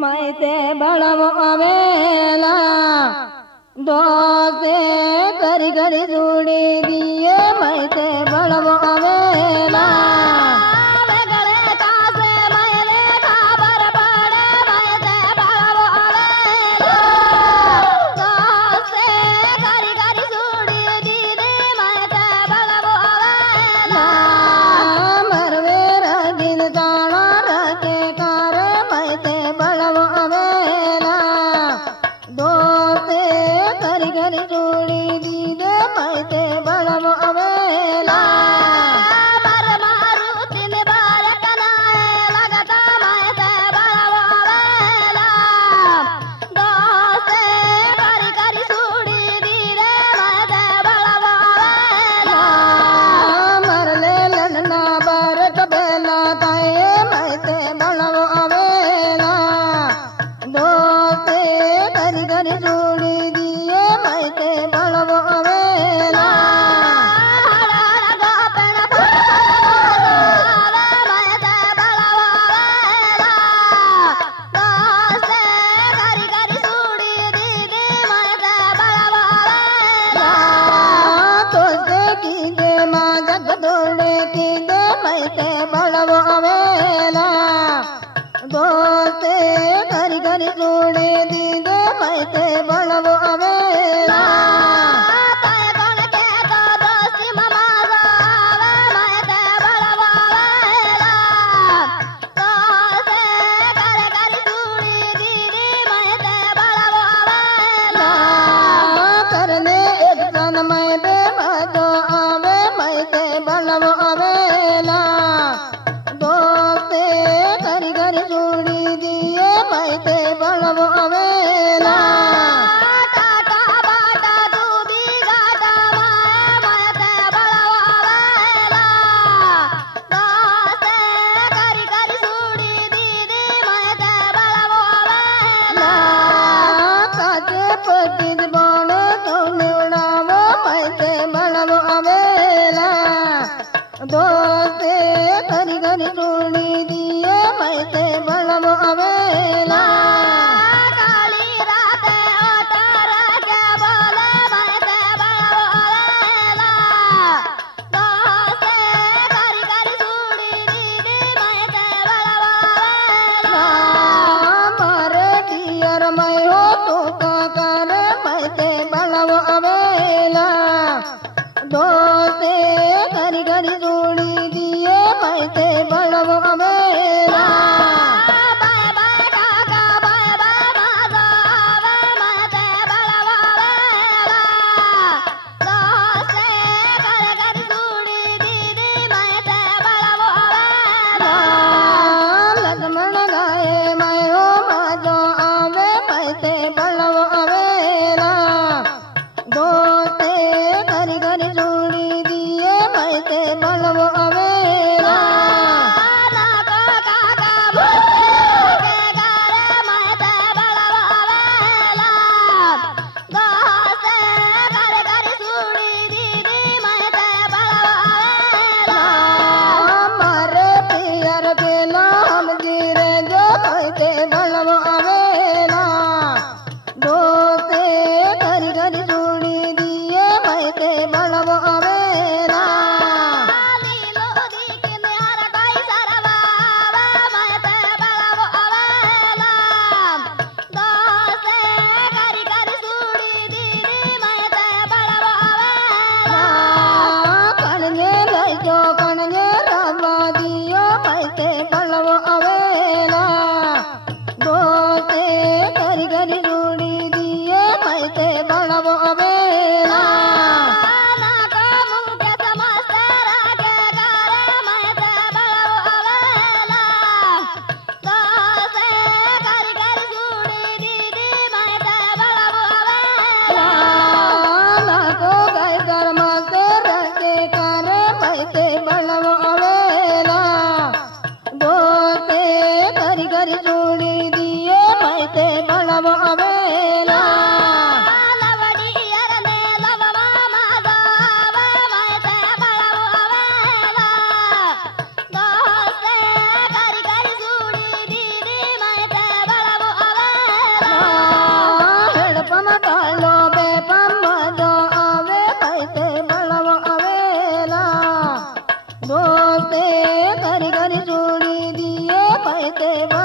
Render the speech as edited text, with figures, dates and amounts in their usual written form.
मायते बळवो आवेला दोसे करी करी जोडी दिए मायते बळवो आवेला दोस्ते घरी घरी जोड़े दीदे मायते बळवो आवेला करने एक सन मैं बेमतो आवे मायते बळवो आवेला दोस्ते घरी घरी जोड़ी दिए मायते बळवो आवेला दोस्ते घरी घरी जोड़ी दिए मायते बळवो आवेला काली राते ओतारा के बोले मायते बळवो आवेला दोस्ते घरी घरी जोड़ी दीदी मायते बळवो आवेला मारे दियर मैं हो तो का करे मायते बळवो आवेला दोस्ते घरी घरी जोड़ी दिए मायते बळवो आवेला बाय बाय काका बाय बाय माझा आवे मायते बळवो आवेला दोस्ते घरी घरी जोड़ी दीदी मायते बळवो आवेला लक्ष्मण गाये माय हो माझो आवे मायते बळवो आवेला दोस्ते घरी घरी जोड़ी दिए मायते बळवो आवेला मारे पियर बेला हम गिरे जो मायते बळवो आवेला दोस्ते घरी घरी जोड़ी दिए मायते बळवो आवेला कणने लैजो कणने रवा दियो मायते बळवो आवेला दोस्ते घरी घरी जोड़ी दिए मायते बळवो आवेला बळवो आवेला दोस्ते घरी घरी जोड़ी दिए मायते बळवो आवेला दोस्ते घरी घरी जोड़ी दीदी मायते बळवो મૈતે